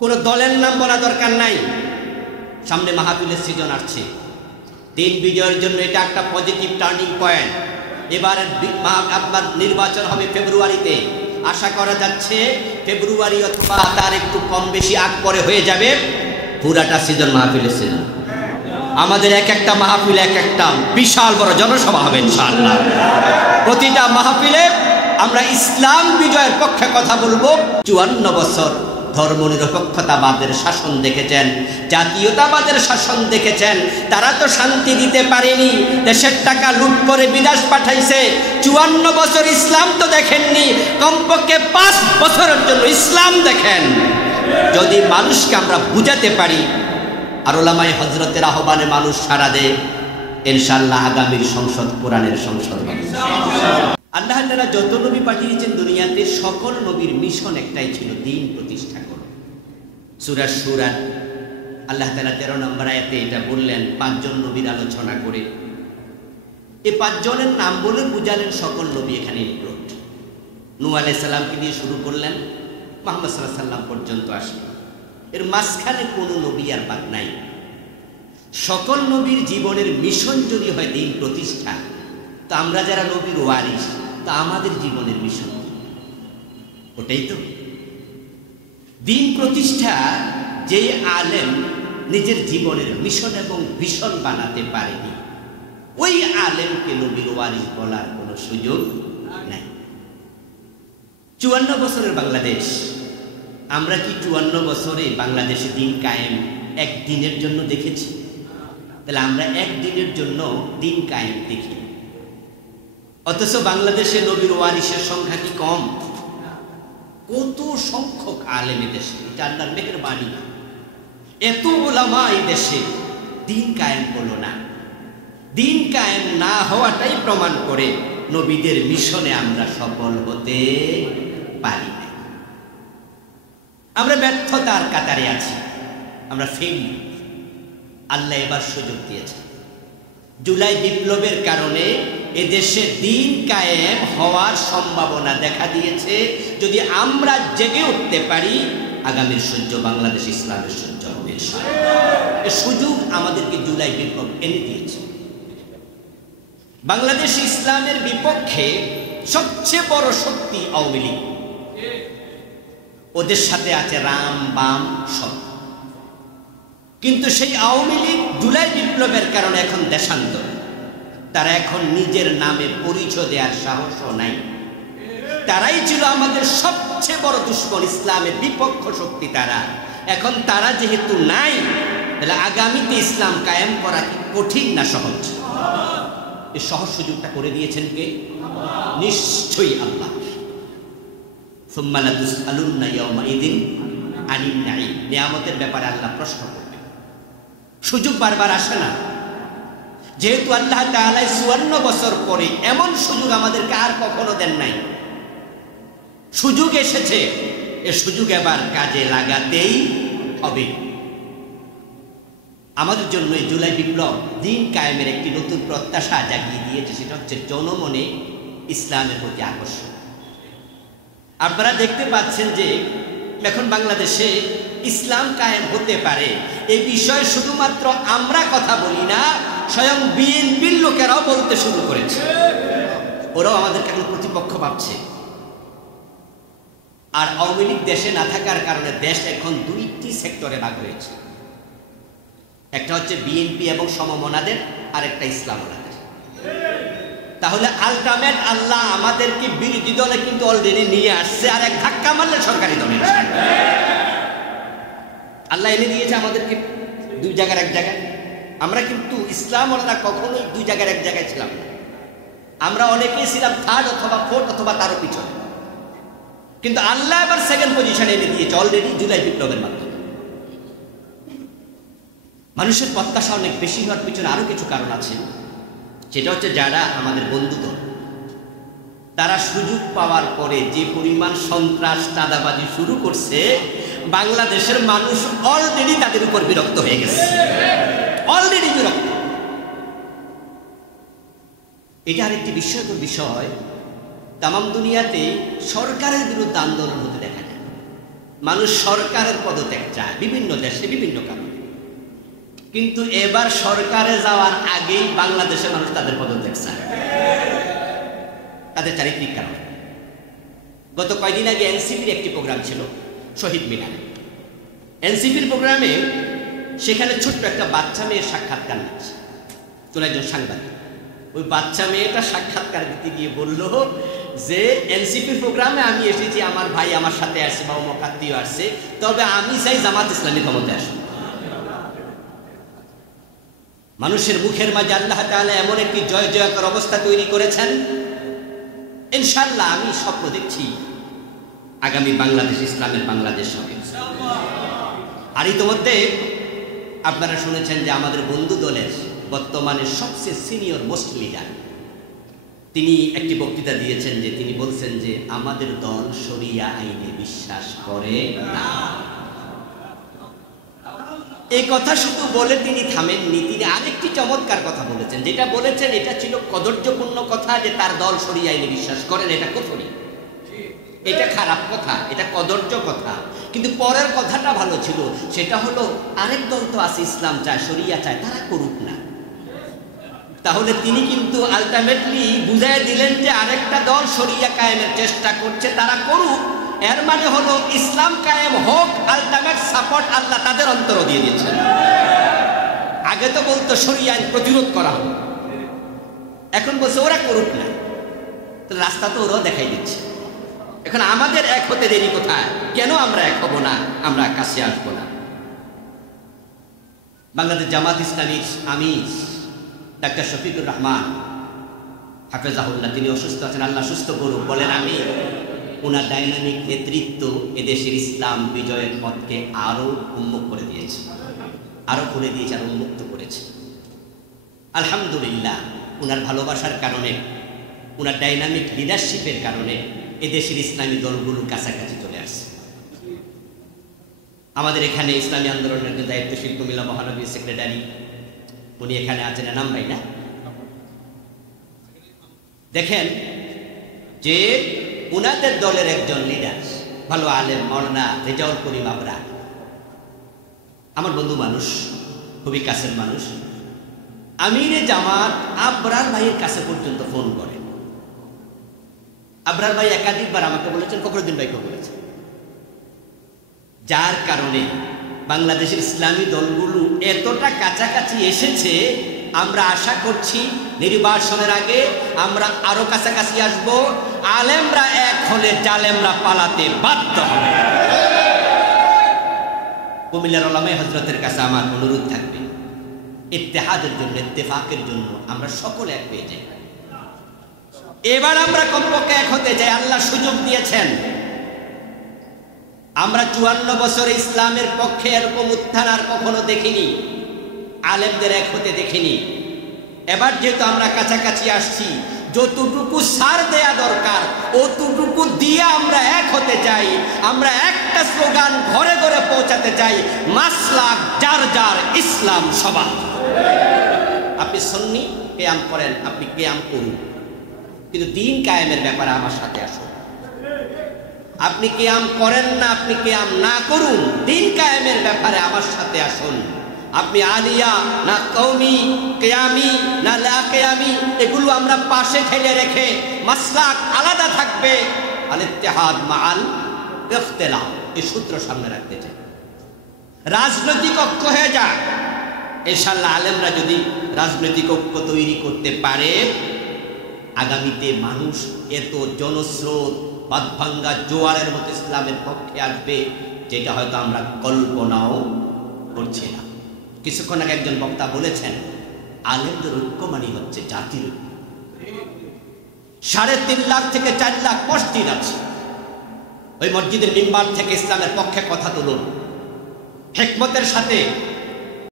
কোনো দলের নাম বলা দরকার নাই। সামনে মাহফিলের সিজন আসছে, দিন বিজয়ের জন্য এটা একটা পজিটিভ টার্নিং পয়েন্ট। এবার আপনার নির্বাচন হবে ফেব্রুয়ারিতে, আশা করা যাচ্ছে ফেব্রুয়ারি অথবা তার একটু কম বেশি আগ পরে হয়ে যাবে পুরাটা সিজন মাহফিলের সিজন। আমাদের এক একটা মাহফিলে এক একটা বিশাল বড় জনসভা হবে ইনশাআল্লাহ। প্রতিটা মাহফিলে আমরা ইসলাম বিজয়ের পক্ষে কথা বলবো। 54 বছর ধর্মনিরপেক্ষতাবাদের শাসন দেখেছেন, জাতীয়তাবাদের শাসন দেখেছেন। তারা তো শান্তি দিতে পারেনি, দেশের টাকা লুট করে বিদেশ পাঠাইছে। 54 বছর ইসলাম তো দেখেননি, কমপক্ষে 5 বছরের জন্য ইসলাম দেখেন। যদি মানুষকে আমরা বুঝাতে পারি আর ওলামায়ে হযরতের আহ্বানে মানুষ সাড়া দেয়, ইনশাআল্লাহ আগামীর সংসদ কোরআনের সংসদ হবে। আল্লাহ তাআলা যত নবী পাঠিয়েছেন দুনিয়াতে, সকল নবীর মিশন একটাই ছিল, দ্বীন প্রতিষ্ঠা করা। সূরা শূরা আল্লাহ তাআলা 13 নম্বর আয়াতে এটা বললেন 5 জন নবীর আলোচনা করে। এই 5 জনের নাম বলে বুঝালেন সকল নবী এখানে ইনক্লুড। নূহ আলাইহিস সালামকে দিয়ে শুরু করলেন, মুহাম্মদ সাল্লাল্লাহু আলাইহি সাল্লাম পর্যন্ত আসলেন। এর মাঝখানে কোনো নবী আর বাদ নাই। সকল নবীর জীবনের মিশন যদি হয় দ্বীন প্রতিষ্ঠা, তো আমরা যারা নবীর ওয়ারিস, তা আমাদের জীবনের মিশন ওটাই তো দ্বীন প্রতিষ্ঠা। যে আলেম নিজের জীবনের মিশন এবং ভিশন বানাতে পারেনি, ওই আলেমকে নবীর ওয়ারিস বলার কোনো সুযোগ নাই। 54 বছরের বাংলাদেশ, আমরা কি 54 বছরে বাংলাদেশে দ্বীন কায়েম একদিনের জন্য দেখেছি? তাহলে আমরা একদিনের জন্য দ্বীন কায়েম দেখি, অথচ বাংলাদেশে নবীর ওয়ারিসের সংখ্যা কি কম? কত সংখ্যক আলেম দেশে, এটা আল্লাহর মেহেরবানি। এত উলামা এই দেশে, দ্বীন কায়েম হলো না। দ্বীন কায়েম না হওয়াটাই প্রমাণ করে নবীদের মিশনে আমরা সফল হতে পারি না। আমরা ব্যর্থতার কাতারে আছি, আমরা ফেল। আল্লাহ এবার সুযোগ দিয়েছে। জুলাই বিপ্লবের কারণে এদেশে দ্বীন কায়েম হওয়ার সম্ভাবনা দেখা দিয়েছে। যদি আমরা জেগে উঠতে পারি, আগামীর সূর্য বাংলাদেশ ইসলামের সূর্য হবে। এই সুযোগ আমাদেরকে জুলাই বিপ্লব এনে দিয়েছে। বাংলাদেশ ইসলামের বিপক্ষে সবচেয়ে বড় শক্তি আওয়ামী লীগ। ওদের সাথে আছে রাম বাম সব। কিন্তু সেই আওয়ামী লীগ জুলাই বিপ্লবের কারণে এখন দেশান্তর। তারা এখন নিজের নামে পরিচয় দেওয়ার সাহসও নাই। তারাই ছিল আমাদের সবচেয়ে বড় দুশমন, ইসলামের বিপক্ষ শক্তি তারা। এখন তারা যেহেতু নাই, তাহলে আগামীতে ইসলাম কায়েম করা কি কঠিন না সহজ? এই সহজ সুযোগটা করে দিয়েছেন কে? নিশ্চয়ই আল্লাহ। সুম্মা লাতুসআলুন্না ইয়াওমাইযিন আনিন নাঈম। নিয়ামতের ব্যাপারে আল্লাহ প্রশ্ন করবেন। সুযোগ বারবার আসে না। যেহেতু আল্লাহ তাআলা 54 বছর পরে এমন সুযোগ আমাদেরকে আর কখনো দেন নাই, সুযোগ এসেছে, এ সুযোগ এবার কাজে লাগাতেই হবে। আমাদের জন্য এই জুলাই বিপ্লব দ্বীন কায়েমের একটি নতুন প্রত্যাশা জাগিয়ে দিয়েছে। সেটা হচ্ছে জনমনে ইসলামের প্রতি আকর্ষণ। আপনারা দেখতে পাচ্ছেন যে এখন বাংলাদেশে ইসলাম কায়েম হতে পারে, এই বিষয়ে শুধুমাত্র আমরা কথা বলি না, স্বয়ং বিএনপির লোকেরাও বলতে শুরু করেছে। ওরাও আমাদেরকে এখন প্রতিপক্ষ ভাবছে। আর আওয়ামী লীগ দেশে না থাকার কারণে দেশ এখন 2টি সেক্টরে ভাগ হয়েছে। একটা হচ্ছে বিএনপি এবং সমমনাদের, আর একটা ইসলামওয়ালাদের। তাহলে আলটিমেট আল্লাহ আমাদেরকে বিরোধী দলে কিন্তু অলরেডি নিয়ে আসছে, আর এক ধাক্কা মারলে সরকারি দলে আল্লাহ এনে দিয়েছে আমাদেরকে 2 জায়গার এক জায়গায়। আমরা কিন্তু ইসলামওয়ালারা কখনোই 2 জায়গার এক জায়গায় ছিলাম না। আমরা অনেকেই ছিলাম 3rd অথবা 4th অথবা তারও পিছনে। কিন্তু আল্লাহ এবার 2nd পজিশনে এনে দিয়েছে অলরেডি জুলাই বিপ্লবের মাধ্যমে। মানুষের প্রত্যাশা অনেক বেশি হওয়ার পিছনে আরো কিছু কারণ আছে। সেটা হচ্ছে যারা আমাদের বন্ধু দল, তারা সুযোগ পাওয়ার পরে যে পরিমাণ সন্ত্রাস চাঁদাবাজি শুরু করছে, বাংলাদেশের মানুষ অলরেডি তাদের উপর বিরক্ত হয়ে গেছে, অলরেডি বিরক্ত। এটা আরেকটি বিস্ময়কর বিষয়, তামাম দুনিয়াতে সরকারের বিরুদ্ধে আন্দোলন হতে দেখা যায়, মানুষ সরকারের পদত্যাগ চায় বিভিন্ন দেশে বিভিন্ন কারণে, কিন্তু এবার সরকারে যাওয়ার আগেই বাংলাদেশের মানুষ তাদের পদত্যাগ চায়, তাদের চারিত্রিক কারণে। গত কয়দিন আগে এনসিপির একটি প্রোগ্রাম ছিল শহীদ মিনারে। এনসিপির প্রোগ্রামে সেখানে ছোট্ট একটা বাচ্চা মেয়ের সাক্ষাৎকার নিচ্ছে কোন একজন সাংবাদিক। ওই বাচ্চা মেয়েটা সাক্ষাৎকার দিতে গিয়ে বলল যে এনসিপির প্রোগ্রামে আমি এসেছি, আমার ভাই আমার সাথে আসছে বা অমুক আত্মীয় আসছে, তবে আমি চাই জামাত ইসলামী ক্ষমতায় আসে। মানুষের মুখের মাঝে আল্লাহ তাআলা এমন একটি জয় জয়কার অবস্থা তৈরি করেছেন, ইনশাআল্লাহ আমি স্বপ্ন দেখছি আগামী বাংলাদেশ ইসলামের বাংলাদেশ হবে। আর ইতিমধ্যে আপনারা শুনেছেন যে আমাদের বন্ধু দলের বর্তমানে সবচেয়ে সিনিয়র মোস্ট লিডার তিনি একটি বক্তৃতা দিয়েছেন, যে তিনি বলছেন যে আমাদের দল শরিয়া আইনে বিশ্বাস করে না। এই কথা শুধু বলে তিনি থামেননি, তিনি আরেকটি চমৎকার কথা বলেছেন। যেটা বলেছেন এটা ছিল কদর্যপূর্ণ কথা, যে তার দল শরিয়া আইনে বিশ্বাস করেন, এটা কুফরি, এটা খারাপ কথা, এটা কদর্য কথা। কিন্তু পরের কথাটা ভালো ছিল, সেটা হলো আরেক দল তো আছে ইসলাম চায়, শরিয়া চায়, তারা করুক না। তাহলে তিনি কিন্তু আলটিমেটলি বুঝাই দিলেন যে আরেকটা দল শরিয়া কায়েমের চেষ্টা করছে, তারা করুক। এর মানে হলো ইসলাম কায়েম হোক, আলটিমেট সাপোর্ট আল্লাহ তাদের অন্তর দিয়ে দিয়েছেন। আগে তো বলতো শরিয়া আইন প্রতিরোধ করা হোক, এখন বলছে ওরা করুক না। রাস্তা তো ওরাও দেখাই দিচ্ছে। এখন আমাদের এক হতে দেরি কোথায়? কেন আমরা এক হব না? আমরা কাছে আসবো না? বাংলাদেশ জামাত ইসলামীর আমির ডাক্তার শফিকুর রহমান হাফেজাহুল্লাহ, তিনি অসুস্থ আছেন, আল্লাহ সুস্থ করুক। বলেন আমি ওনার ডাইনামিক নেতৃত্ব এদেশের ইসলাম বিজয়ের পথকে আরো উন্মুখ করে দিয়েছে, আরো খুলে দিয়েছে, আরো উন্মুক্ত করেছে। আলহামদুলিল্লাহ, ওনার ভালোবাসার কারণে, ওনার ডাইনামিক লিডারশিপের কারণে এদেশের ইসলামী দলগুলো কাছাকাছি চলে আসছে। আমাদের এখানে ইসলামী আন্দোলনের দায়িত্বশীল কুমিল্লা মহানগরীর সেক্রেটারি, উনি এখানে আছেন, এনাম ভাই না? দেখেন যে উনাদের দলের একজন লিডার, ভালো আলেম মাওলানা রেজাউল করিম আবরার, আমার বন্ধু মানুষ, খুবই কাছের মানুষ। আমিরে জামাত আবরার ভাইয়ের কাছে পর্যন্ত ফোন করেন। আবরার ভাই একাধিকবার আমাকে বলেছেন, ফখরুদ্দিন ভাইকে বলেছেন। যার কারণে বাংলাদেশের ইসলামী দলগুলো এতটা কাছাকাছি এসেছে, আমরা আশা করছি নির্বাচনের আগে আমরা আরো কাছাকাছি আসব। আলেমরা এক হলে জালেমরা পালাতে বাধ্য হবে। কুমিল্লার ওলামায়ে হযরতের কাছে আমার অনুরোধ থাকবে, ইত্তেহাদের জন্য, ইত্তেফাকের জন্য আমরা সকলে এক হয়ে যাই। এবার আমরা কমপক্ষে এক হতে চাই, আল্লাহ সুযোগ দিয়েছেন। আমরা 54 বছরে ইসলামের পক্ষে এরকম উত্থান আর কখনো দেখিনি, আলেমদের এক হতে দেখিনি। এবার যেহেতু আমরা কাছাকাছি আসছি, যতটুকু সার দেয়া দরকার অতটুকু দিয়ে আমরা এক হতে চাই। আমরা একটা স্লোগান ঘরে ঘরে পৌঁছাতে চাই, মাসলাক যার যার, ইসলাম সবার। আপনি সুন্নি কিয়াম করেন, আপনি কিয়াম করুন, কিন্তু দিন কায়েমের ব্যাপারে আমার সাথে আসুন। আপনি কিয়াম করেন না, আপনি কিয়াম না করুন, দিন কায়েমের ব্যাপারে আমার সাথে আসুন। আপনি আলিয়া না কওমি, কিয়ামি না লা কিয়ামি, এগুলো আমরা পাশে ঠেলে রেখে মাসলাক আলাদা থাকবে। আল ইত্তেহাদ মাআল ইখতিলাফ, এই সূত্র সামনে রাখতে চাই। রাজনৈতিক ঐক্য হয়ে যাক ইনশাআল্লাহ। আলেমরা যদি রাজনৈতিক ঐক্য তৈরি করতে পারে, আগামীতে মানুষ এত জনস্রোত বাঁধভাঙ্গা জোয়ারের মতো ইসলামের পক্ষে আসবে, যেটা হয়তো আমরা কল্পনাও করছি না। কিছুক্ষণ আগে একজন বক্তা বলেছেন, আলেমদের ঐক্য মানে হচ্ছে জাতির ঐক্য। 3.5 লাখ থেকে 4 লাখ মসজিদ আছে, ওই মসজিদের মিম্বার থেকে ইসলামের পক্ষে কথা তুলুন, হিকমতের সাথে